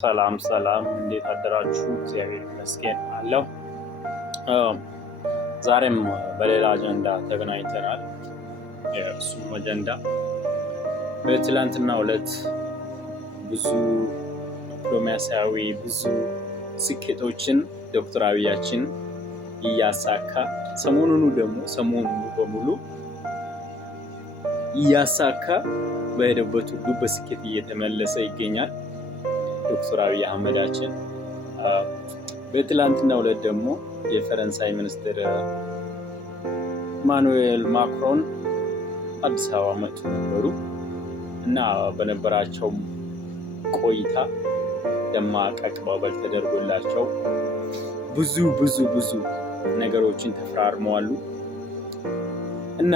ሰላም ሰላም፣ እንዴት አደራችሁ? እግዚአብሔር ይመስገን አለው። ዛሬም በሌላ አጀንዳ ተገናኝተናል። እሱም አጀንዳ በትላንትናው ዕለት ብዙ ዲፕሎማሲያዊ ብዙ ስኬቶችን ዶክተር አብያችን እያሳካ ሰሞኑን በሙሉ እያሳካ በሄደበት ሁሉ በስኬት እየተመለሰ ይገኛል። ዶክተር አብይ አህመዳችን በትላንትናው ዕለት ደግሞ የፈረንሳይ ሚኒስትር ኢማኑኤል ማክሮን አዲስ አበባ መጥተው ነበሩ እና በነበራቸው ቆይታ ደማቅ አቀባበል ተደርጎላቸው ብዙ ነገሮችን ተፈራርመዋል እና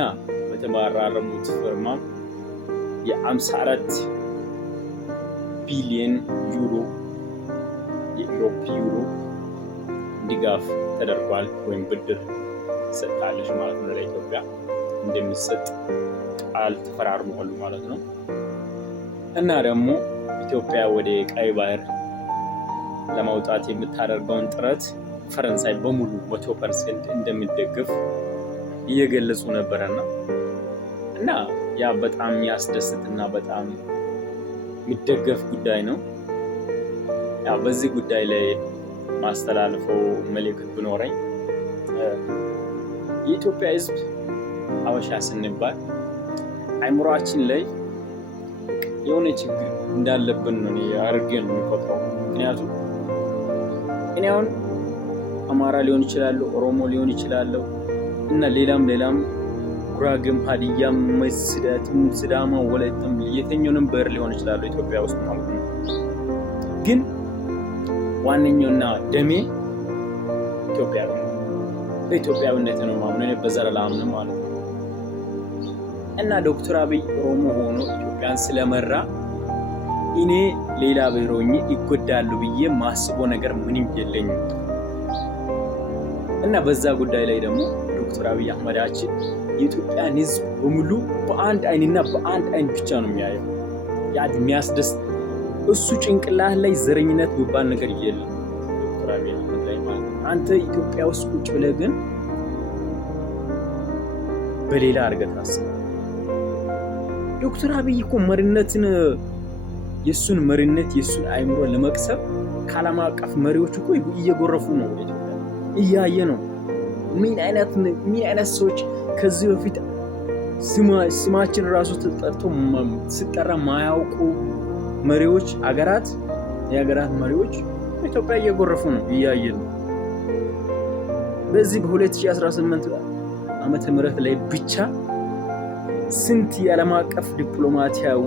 በተፈራረሙት ፊርማ የ54 ቢሊዮን ዩሮ የኢሮፕ ዩሮ ድጋፍ ተደርጓል ወይም ብድር ሰጥታለች ማለት ነው። ለኢትዮጵያ እንደሚሰጥ ቃል ተፈራርመዋል ማለት ነው እና ደግሞ ኢትዮጵያ ወደ ቀይ ባህር ለማውጣት የምታደርገውን ጥረት ፈረንሳይ በሙሉ 100% እንደሚደግፍ እየገለጹ ነበረና እና ያ በጣም የሚያስደስትና በጣም የሚደገፍ ጉዳይ ነው። ያው በዚህ ጉዳይ ላይ ማስተላልፈው መልእክት ብኖረኝ የኢትዮጵያ ሕዝብ አበሻ ስንባል አይምሮአችን ላይ የሆነ ችግር እንዳለብን ነው አድርጌ ነው የሚቆጥረው። ምክንያቱም እኔ አሁን አማራ ሊሆን ይችላል፣ ኦሮሞ ሊሆን ይችላል እና ሌላም ጉራጌም፣ ሀዲያም፣ ሲዳማ፣ ወላይታም የትኛውንም ብሔር ሊሆን ይችላል ኢትዮጵያ ውስጥ ማለት ነው። ግን ዋነኛውና ደሜ ኢትዮጵያዊ ነው። በኢትዮጵያዊነት ነው ማምነው በዘር አላምንም ማለት ነው እና ዶክተር አብይ ኦሮሞ ሆኖ ኢትዮጵያን ስለመራ እኔ ሌላ ብሔር ሆኜ ይጎዳሉ ብዬ ማስበው ነገር ምንም የለኝም እና በዛ ጉዳይ ላይ ደግሞ ዶክተር አብይ አህመዳችን የኢትዮጵያን ሕዝብ በሙሉ በአንድ አይንና በአንድ አይን ብቻ ነው የሚያየው። ያ የሚያስደስት እሱ ጭንቅላት ላይ ዘረኝነት የሚባል ነገር የለም ዶክተር አብይ አህመድ ላይ ማለት ነው። አንተ ኢትዮጵያ ውስጥ ቁጭ ብለህ ግን በሌላ አድርገህ ታስባለህ። ዶክተር አብይ እኮ መሪነትን የሱን አይምሮ ለመቅሰብ ከዓለም አቀፍ መሪዎች እኮ እየጎረፉ ነው። ኢትዮጵያ እያየ ነው ምን አይነት ሰዎች ከዚህ በፊት ስማችን ራሱ ተጠርቶ ሲጠራ ማያውቁ መሪዎች የሀገራት መሪዎች ኢትዮጵያ እየጎረፉ ነው፣ እያየ ነው። በዚህ በ2018 ዓመተ ምህረት ላይ ብቻ ስንት የዓለም አቀፍ ዲፕሎማሲያዊ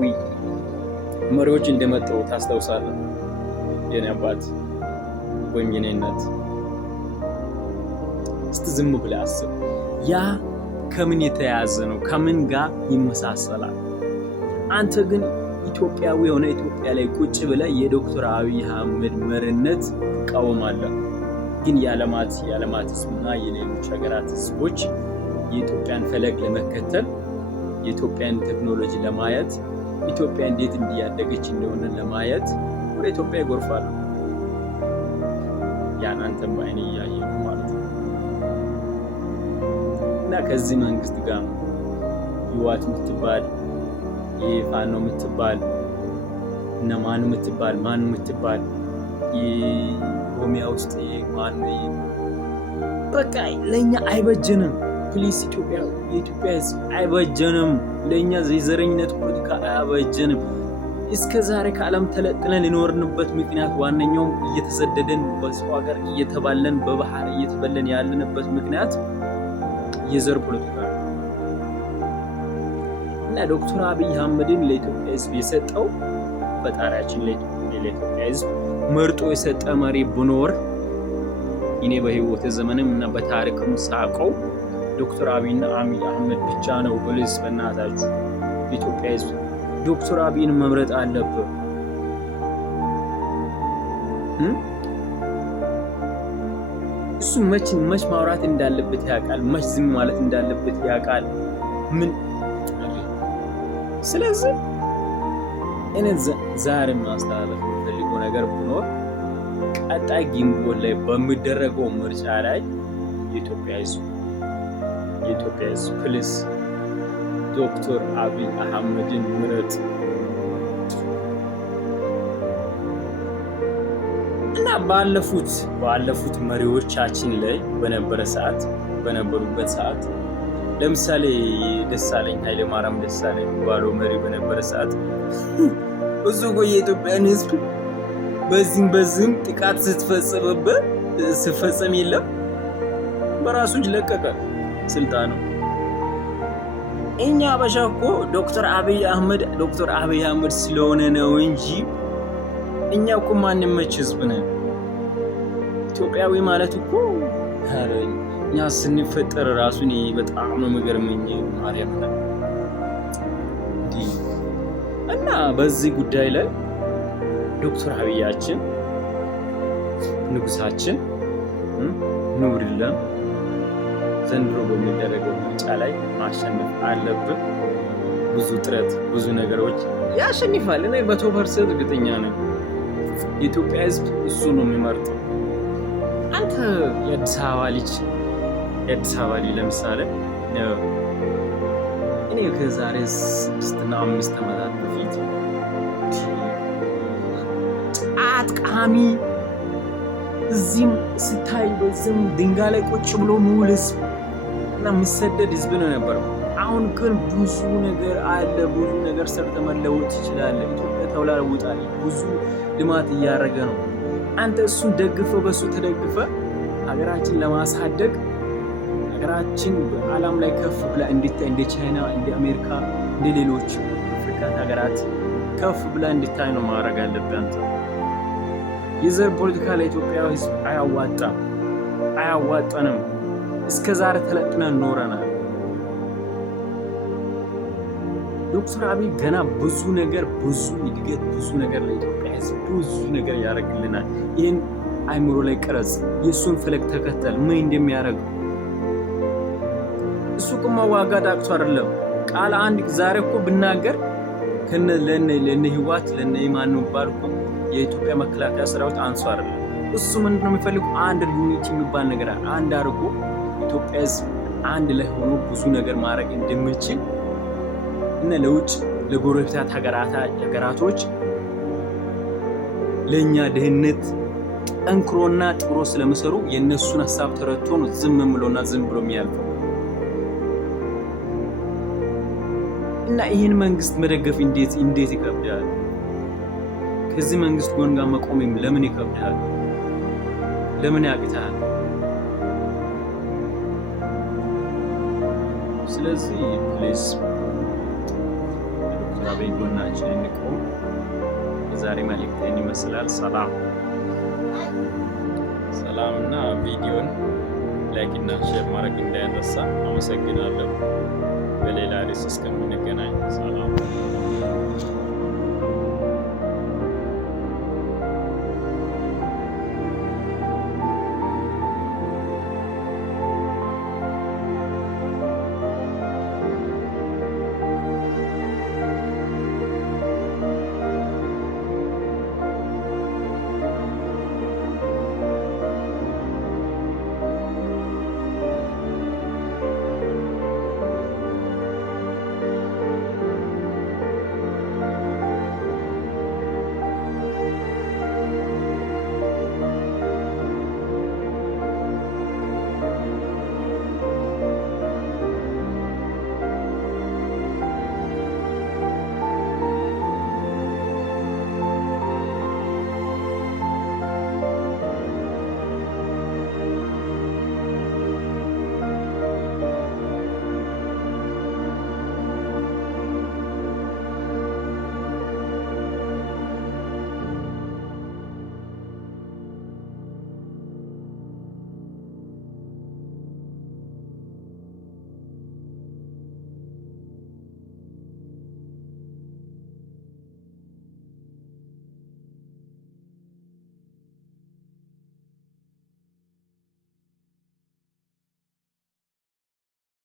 መሪዎች እንደመጡ ታስታውሳለህ? የኔ አባት ወይም የኔ እናት እስቲ ዝም ብለህ አስብ። ያ ከምን የተያዘ ነው? ከምን ጋር ይመሳሰላል? አንተ ግን ኢትዮጵያዊ የሆነ ኢትዮጵያ ላይ ቁጭ ብለህ የዶክተር አብይ አህመድ መሪነት ትቃወማለህ። ግን የዓለማት ህዝብና የሌሎች ሀገራት ህዝቦች የኢትዮጵያን ፈለግ ለመከተል የኢትዮጵያን ቴክኖሎጂ ለማየት ኢትዮጵያ እንዴት እንዲያደገች እንደሆነ ለማየት ወደ ኢትዮጵያ ይጎርፋሉ። ያን አንተም በዓይኔ እያየህ ነው ማለት ነው እና ከዚህ መንግስት ጋር ህወሓት የምትባል የፋኖ የምትባል እና ማን የምትባል የኦሮሚያ ውስጥ ማን በቃ ለኛ አይበጀንም። ፕሊስ የኢትዮጵያ ህዝብ አይበጀንም። ለኛ የዘረኝነት ፖለቲካ አይበጀንም። እስከ ዛሬ ከዓለም ተለጥለን ሊኖርንበት ምክንያት ዋነኛውም እየተሰደደን በሰው ሀገር እየተባለን በባህር እየተበለን ያለንበት ምክንያት የዘር ፖለቲካ ነው እና ዶክተር አብይ አህመድን ለኢትዮጵያ ህዝብ የሰጠው ፈጣሪያችን ለኢትዮጵያ ህዝብ መርጦ የሰጠ መሪ ብኖር እኔ በህይወት ዘመንም እና በታሪክም ሳቀው ዶክተር አብይና አሚድ አህመድ ብቻ ነው። ብልስ በእናታችሁ የኢትዮጵያ ህዝብ ዶክተር አብይን መምረጥ አለበት። እሱ መች ማውራት እንዳለበት ያውቃል፣ መች ዝም ማለት እንዳለበት ያውቃል። ስለዚህ እኔ ዛሬ ማስተላለፍ የምፈልገው የምፈልገው ነገር ቢኖር ቀጣይ ግንቦት ላይ በሚደረገው ምርጫ ላይ የኢትዮጵያ ሕዝብ ፕሊስ ዶክተር አብይ አህመድን ምረጥ እና ባለፉት መሪዎቻችን ላይ በነበሩበት ሰዓት ለምሳሌ ኃይለማርያም ደሳለኝ የሚባለው መሪ በነበረ ሰዓት ብዙ የኢትዮጵያን ሕዝብ በዚህም ጥቃት ስትፈጸም የለም በራሱ እጅ ለቀቀ ስልጣኑ። እኛ አበሻ እኮ ዶክተር አብይ አህመድ ስለሆነ ነው እንጂ እኛ እኮ ማንመች ሕዝብ ነን። ኢትዮጵያዊ ማለት እኮ እኛ ስንፈጠር ራሱን በጣም ነው የሚገርመኝ ማርያም ነው። እና በዚህ ጉዳይ ላይ ዶክተር አብያችን ንጉሳችን ኑርልን። ዘንድሮ በሚደረገው ምርጫ ላይ ማሸነፍ አለብን። ብዙ ጥረት ብዙ ነገሮች ያሸንፋል። እኔ 100% እርግጠኛ ነኝ። የኢትዮጵያ ሕዝብ እሱ ነው የሚመርጠው። አንተ የአዲስ አበባ ልጅ ለምሳሌ እኔ ከዛሬ 6 እና 5 ዓመታት በፊት ቃሚ እዚህም ስታይ በዚህም ድንጋይ ላይ ቁጭ ብሎ ሙሉ ሕዝብ እና የሚሰደድ ሕዝብ ነው የነበረው። አሁን ግን ብዙ ነገር አለ። ብዙ ነገር ሰርተ መለወጥ ትችላለህ። ኢትዮጵያ ተለውጣለች። ብዙ ልማት እያደረገ ነው። አንተ እሱን በሱ ተደግፈ ሀገራችን ለማሳደግ ሀገራችን በዓለም ላይ ከፍ ብላ እንድታይ እንደ ቻይና፣ እንደ አሜሪካ፣ እንደ ሌሎች አፍሪካ ሀገራት ከፍ ብላ እንድታይ ነው ማድረግ አለብህ አንተ። የዘር ፖለቲካ ለኢትዮጵያ ሕዝብ አያዋጣንም። እስከ ዛሬ ተለጥነን ኖረናል። ዶክተር አብይ ገና ብዙ እድገት ብዙ ነገር ለኢትዮጵያ ሕዝብ ብዙ ነገር ያደርግልናል። ይህን አይምሮ ላይ ቅረጽ። የእሱን ፈለግ ተከተል። ምን እንደሚያደርግ እሱ እኮ መዋጋት አቅቶ አይደለም። ቃል አንድ ዛሬ እኮ ብናገር ለነ ህዋት ለነ ኢማን ነው ባልኩ የኢትዮጵያ መከላከያ ሰራዊት አንሶ አይደለም። እሱ ምንድነው የሚፈልገው? አንድ ዩኒቲ የሚባል ነገር አንድ አድርጎ ኢትዮጵያ ሕዝብ አንድ ላይ ሆኖ ብዙ ነገር ማድረግ እንደሚችል እና ለውጭ ለጎረቤት ሀገራቶች ለኛ ደህንነት ጠንክሮና ጥሮ ስለሚሰሩ የነሱን ሐሳብ ተረድቶ ነው ዝም ብሎ የሚያልፈው። እና ይህን መንግስት መደገፍ እንዴት ይከብዳል? ከዚህ መንግስት ጎን ጋር መቆም ለምን ይከብዳል? ለምን ያቅታል? ስለዚህ ፕሊዝ ዶክተር አብይ ጎናችን እንቆም። የዛሬ መልእክቴን ይመስላል። ሰላም እና ቪዲዮን ላይክ እና ሼር ማድረግ እንዳይረሳ። አመሰግናለሁ። በሌላ ርዕስ እስከምንገናኝ ሰላም።